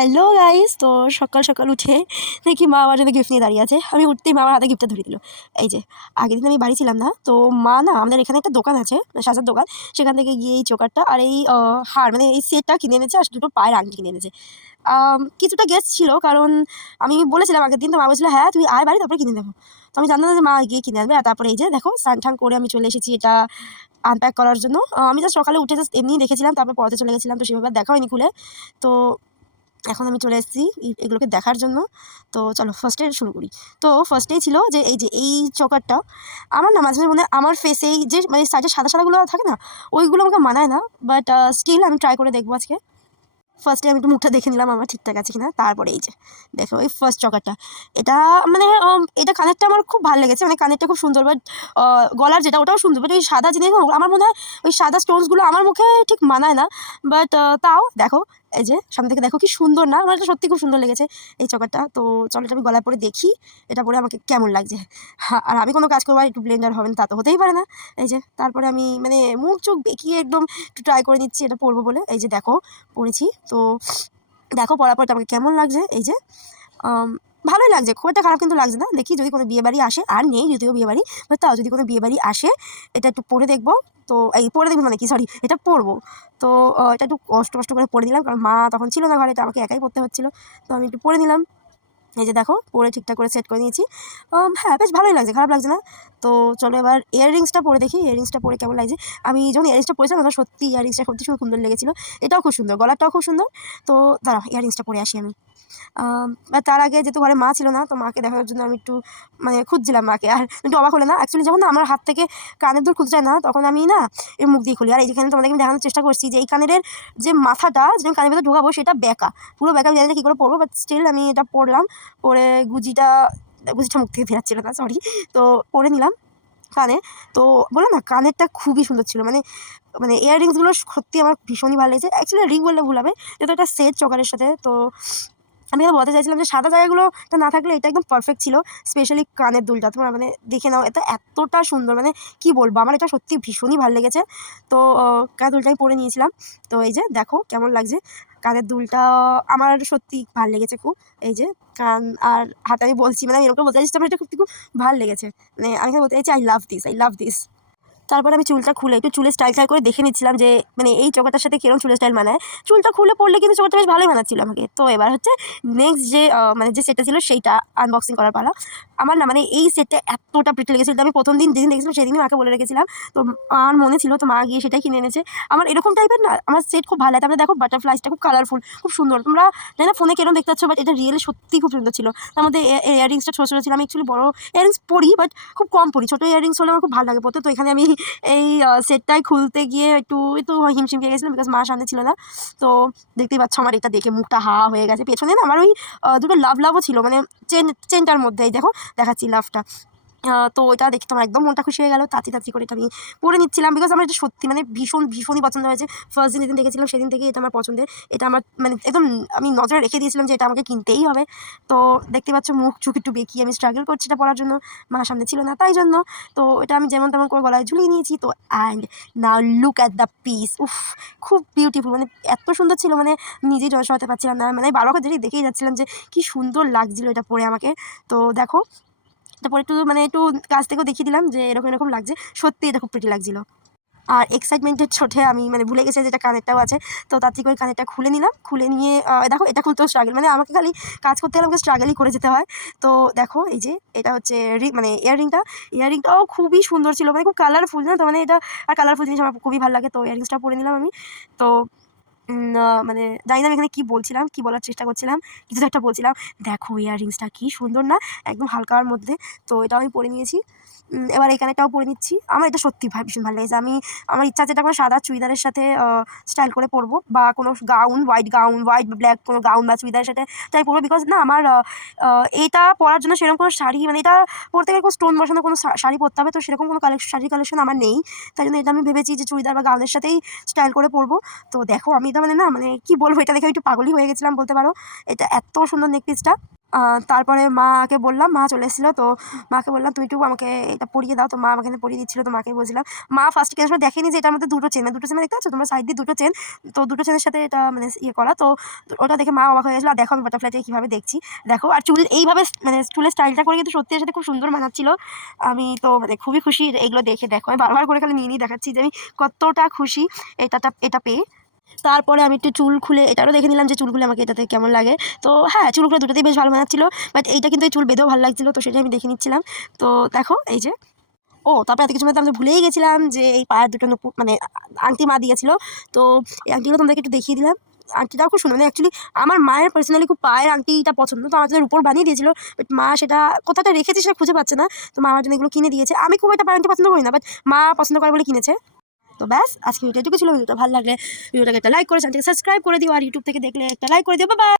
Hello guys, তো সকাল সকাল উঠে দেখি মা আমার জন্য গিফট নিয়ে দাঁড়িয়ে আছে। আমি উঠতেই মা আমার হাতে গিফটটা ধরিয়ে দিল। এই যে আগের দিন আমি বাড়ি ছিলাম না, তো মা না আমাদের এখানে একটা দোকান আছে, সাজার দোকান, সেখান থেকে গিয়ে এই চোকারটা আর এই হার মানে এই সেটটা কিনে এনেছে, আর দুটো পায়ের আংটি কিনে এনেছে। কিছুটা গেস্ট ছিল, কারণ আমি বলেছিলাম আগের দিন, তো মা বলছিল হ্যাঁ তুই আয় বাড়ি, তারপরে কিনে দেবো। তো আমি জানতাম না যে মা গিয়ে কিনে আনবে। আর তারপরে এই যে দেখো স্নান ঠান করে আমি চলে এসেছি এটা আনপ্যাক করার জন্য। আমি জাস্ট সকালে উঠে জাস্ট এমনিই দেখেছিলাম, তারপর পড়াতে চলে গেছিলাম, তো সেভাবে দেখা হয়নি খুলে। তো এখন আমি চলে এসেছি এগুলোকে দেখার জন্য। তো চলো ফার্স্টে শুরু করি। তো ফার্স্টেই ছিল যে এই চোকারটা আমার না মাঝে মাঝে মনে হয় আমার ফেসে এই যে মানে সাইডে সাদা সাদাগুলো থাকে না, ওইগুলো আমাকে মানায় না, বাট স্টিল আমি ট্রাই করে দেখবো আজকে। ফার্স্টে আমি একটু মুখটা দেখে নিলাম আমার ঠিকঠাক আছে কিনা, তারপরে এই যে দেখো এই ফার্স্ট চকারটা, এটা মানে এটা কানেরটা আমার খুব ভালো লেগেছে, মানে কানেরটা খুব সুন্দর, বাট গলার যেটা ওটাও সুন্দর, বাট ওই সাদা জিনিস আমার মনে হয় ওই সাদা স্টোনসগুলো আমার মুখে ঠিক মানায় না। বাট তাও দেখো এই যে সামনে থেকে দেখো কি সুন্দর না, আমার এটা সত্যি খুব সুন্দর লেগেছে এই চকারটা। তো চলো এটা আমি গলায় পরে দেখি এটা পরে আমাকে কেমন লাগছে। হ্যাঁ, আর আমি কোনো কাজ করবো আর একটু ব্লেন্ডার হবে না তা তো হতেই পারে না। এই যে তারপরে আমি মানে মুখ চোখ বেঁকিয়ে একদম একটু ট্রাই করে নিচ্ছি এটা পরবো বলে। এই যে দেখো পরেছি, তো দেখো পরার পর আমাকে কেমন লাগছে। এই যে ভালোই লাগছে, খুব একটা খারাপ কিন্তু লাগছে না। দেখি যদি কোনো বিয়েবাড়ি আসে, আর নেই যদিও বিয়েবাড়ি, বাট তাও যদি কোনো বিয়েবাড়ি আসে এটা একটু পরে দেখবো। তো এই পরে দেখবো মানে কি, সরি, এটা পরবো। তো এটা একটু কষ্ট কষ্ট করে পরে নিলাম, কারণ মা তখন ছিল না ঘরে, তো আমাকে একাই পড়তে হচ্ছিলো, তো আমি একটু পরে নিলাম। এই যে দেখো পরে ঠিকঠাক করে সেট করে নিয়েছি। হ্যাঁ বেশ ভালোই লাগছে, খারাপ লাগছে না। তো চলো এবার ইয়াররিংসটা পরে দেখি, ইয়াররিংসটা পরে কেমন লাগছে। আমি যখন ইয়াররিংসটা পরেছিলাম তখন সত্যি ইয়াররিংসটা সত্যি খুব সুন্দর লেগেছিলো। এটাও খুব সুন্দর, গলাটাও খুব সুন্দর। তো দাঁড়াও ইয়াররিংসটা পরে আসি আমি। তার আগে যেহেতু ঘরে মা ছিল না, তো মাকে দেখার জন্য আমি একটু মানে খুঁজছিলাম মাকে। আর একটু অবাক হলে না, অ্যাকচুয়ালি যখন না আমার হাত থেকে কানের দুল খুলতে চায় না, তখন আমি না এই মুখ দিয়ে খুলি। আর এইখানে তোমাদেরকে আমি দেখানোর চেষ্টা করছি যে এই কানের যে মাথাটা যেটা কানের ভিতরে ঢোকাবো সেটা বেঁকা, পুরো বেঁকা। আমি জানি না কী করে পরবো, বাট স্টিল আমি এটা পরলাম। পরে গুজিটা মুখ থেকে ফেরাচ্ছিল না, সরি। তো পরে নিলাম কানে। তো বললাম না কানেরটা খুবই সুন্দর ছিল, মানে মানে ইয়াররিংসগুলো সত্যি আমার ভীষণই ভালো লেগেছে। অ্যাকচুয়ালি রিং বললে ভুল হবে, যেহেতু একটা সেট চকারের সাথে। তো আমি এটা বলতে চাইছিলাম যে সাদা জায়গাগুলোটা না থাকলে এটা একদম পারফেক্ট ছিল। স্পেশালি কানের দুলটা তোমরা মানে দেখে নাও, এটা এতটা সুন্দর, মানে কী বলবো, আমার এটা সত্যি ভীষণই ভালো লেগেছে। তো কানের দুলটা আমি পরে নিয়েছিলাম। তো এই যে দেখো কেমন লাগছে কানের দুলটা, আমার সত্যি ভালো লেগেছে খুব। এই যে কান আর হাতে আমি বলছি, মানে আমি এরকম বলতে চাইছি আমার এটা সত্যি খুব ভালো লেগেছে। মানে আমি বলতে চাইছি I love this, I love this. তারপরে আমি চুলটা খুলে একটু চুলের স্টাইল করে দেখে নিচ্ছিলাম যে মানে এই চোকাটার সাথে কীরকম চুলের স্টাইল মানায়। চুলটা খুলে পড়লে কিন্তু চোকাটা বেশ ভালোই মানাচ্ছিল আমাকে। তো এবার হচ্ছে নেক্সট যে মানে যে সেটটা ছিল সেইটা আনবক্সিং করার পালা। আমার না মানে এই সেটটা এতটা প্রিটি লেগেছিল, আমি প্রথম দিন যেদিন দেখেছিলাম সেদিনই মাকে বলে রেখেছিলাম। তো আমার মনে ছিল, তো মা গিয়ে সেটাই কিনে এনেছে। আমার এরকম টাইপের না আমার সেট খুব ভালো লাগে। তারপরে দেখো বাটারফ্লাইসটা খুব কালারফুল, খুব সুন্দর। তোমরা জানি না ফোনে কেরম দেখতে পাচ্ছ, বাট এটা রিয়েলি সত্যিই খুব সুন্দর ছিল। তার মধ্যে ইয়াররিংসটা ছোটো ছোটো ছিল। আমি অ্যাকচুয়ালি বড় ইয়াররিংস পরি, বাট খুব কম পরি। ছোটো ইয়াররিংস হলে আমার খুব ভালো লাগে পরতে। তো এখানে আমি এই সেটটাই খুলতে গিয়ে একটু হিমশিম খেয়ে গেছিলাম, বিকজ মা সামনে ছিল না। তো দেখতেই পাচ্ছ আমার এটা দেখে মুখটা হা হয়ে গেছে। পেছনে না আমার ওই দুটো লাভও ছিল, মানে চেনটার মধ্যে। এই দেখো দেখাচ্ছি লাভটা। তো এটা দেখে তোমার একদম মনটা খুশি হয়ে গেল। তাড়াতাড়ি করে এটা আমি পরে নিচ্ছিলাম, বিকজ আমার এটা সত্যি মানে ভীষণই পছন্দ হয়েছে। ফার্স্ট দিন যেদিন দেখেছিলাম সেদিন থেকেই এটা আমার পছন্দের। এটা আমার মানে একদম আমি নজরে রেখে দিয়েছিলাম যে এটা আমাকে কিনতেই হবে। তো দেখতে পাচ্ছ মুখ চোখ একটু বেঁকিয়ে আমি স্ট্রাগল করছি এটা পরার জন্য, মা সামনে ছিল না তাই জন্য। তো এটা আমি যেমন তেমন করে গলায় ঝুলিয়ে নিয়েছি। তো and now look at the piece, উফ খুব বিউটিফুল, মানে এত সুন্দর ছিল, মানে নিজেই জয় সরাতে পারছিলাম না। মানে বারবার করে দেখেই যাচ্ছিলাম যে কী সুন্দর লাগছিলো এটা পরে আমাকে। তো দেখো তারপর একটু কাছ থেকেও দেখিয়ে দিলাম যে এরকম এরকম লাগছে। সত্যি এটা খুব প্রিটি লাগছিলো। আর এক্সাইটমেন্টের চোটে আমি মানে ভুলে গেছি যে এটা কানেরটাও আছে। তো তাড়াতাড়ি করে কানেরটা খুলে নিলাম। খুলে নিয়ে দেখো এটা খুলতেও স্ট্রাগল, মানে আমাকে খালি কাজ করতে গেলে আমাকে স্ট্রাগলই করে যেতে হয়। তো দেখো এই যে এটা হচ্ছে মানে ইয়াররিংটাও খুবই সুন্দর ছিল, মানে খুব কালারফুল, জানো তো, মানে এটা আর কালারফুল জিনিস আমার খুবই ভালো লাগে। তো ইয়াররিংসটা পরে নিলাম আমি। তো মানে জানি না আমি এখানে কী বলছিলাম, কী বলার চেষ্টা করছিলাম, কিছু তো একটা বলছিলাম। দেখো ইয়াররিংসটা কী সুন্দর না, একদম হালকার মধ্যে। তো এটাও আমি পরে নিয়েছি। এবার এই কানেরটাও পরে নিচ্ছি। আমার এটা সত্যি ভীষণ ভালো লেগেছে। আমার ইচ্ছা আছে এটা কোনো সাদা চুড়িদারের সাথে স্টাইল করে পরবো, বা কোনো হোয়াইট বা ব্ল্যাক কোনো গাউন বা চুড়িদারের সাথে তাই পরবো। বিকজ না আমার এটা পরার জন্য সেরকম কোনো শাড়ি, মানে এটা পরতে গেলে কোনো স্টোন বসানো কোনো শাড়ি পরতে হবে, তো সেরকম কোনো শাড়ির কালেকশন আমার নেই। তাই জন্য এটা আমি ভেবেছি যে চুড়িদার বা গাউনের সাথেই স্টাইল করে পরবো। তো দেখো আমি এটা মানে না মানে কী বলবো, এটা দেখে একটু পাগলই হয়ে গেছিলাম বলতে পারো। এটা এত সুন্দর নেকপিসটা। তারপরে মাকে বললাম, মা চলে এসেছিলো, তো মাকে বললাম তুমি একটু আমাকে এটা পরিয়ে দাও। তো মা আমাকে পরিয়ে দিচ্ছিলো। তো মাকে বলছিলাম, মা ফার্স্ট কেনার সময় দেখেনি যে এটার মধ্যে দুটো চেন দেখতে পাচ্ছ তোমরা, সাইড দিয়ে দুটো চেন, তো দুটো চেনের সাথে এটা মানে ইয়ে করা। তো ওটা দেখে মা অবাক হয়ে গেছিলো। আর দেখো আমি বাটারফ্লাইটাকে কীভাবে দেখছি, দেখো। আর চুল এইভাবে মানে চুলের স্টাইলটা করে কিন্তু সত্যি এর সাথে খুব সুন্দর মানাচ্ছিলো। আমি তো মানে খুবই খুশি এগুলো দেখে। দেখো আমি বারবার করে খালি নিয়ে দেখাচ্ছি যে আমি কতটা খুশি এটা পেয়ে। তারপরে আমি একটু চুল খুলে এটারও দেখে নিলাম যে চুল খুলে আমাকে এটাতে কেমন লাগে। তো হ্যাঁ, চুল খুলে দুটোতেই বেশ ভালো মানাচ্ছিলো, বাট এইটা কিন্তু এই চুল বেঁধেও ভালো লাগছিলো, তো সেটা আমি দেখে নিচ্ছিলাম। তো দেখো এই যে, তারপরে এত কিছু মধ্যে আমি ভুলেই গেছিলাম যে এই পায়ের দুটো মানে আংটি মা দিয়েছিল। তো এই আংটিগুলো তোমাদেরকে একটু দেখিয়ে দিলাম। আংটিটাও খুব সুন্দর, মানে অ্যাকচুয়ালি আমার মায়ের পার্সোনালি খুব পায়ের আংটিটা পছন্দ, তো আমাদের উপর বানিয়ে দিয়েছিল, বাট মা সেটা কোথাটা রেখেছে সেটা খুঁজে পাচ্ছে না। তো মা আমার জন্য এগুলো কিনে দিয়েছে। আমি খুব একটা পায়ের আংটি পছন্দ করি না, বাট মা পছন্দ করে বলে কিনেছে। তো ব্যাস, আজকে ভিডিওটা এটুকু ছিল। ভিডিওটা ভালো লাগলে ভিডিওটাকে একটা লাইক করে চ্যানেলটাকে সাবস্ক্রাইব করে দিও, আর ইউটিউব থেকে দেখলে একটা লাইক করে দিও। Bye bye.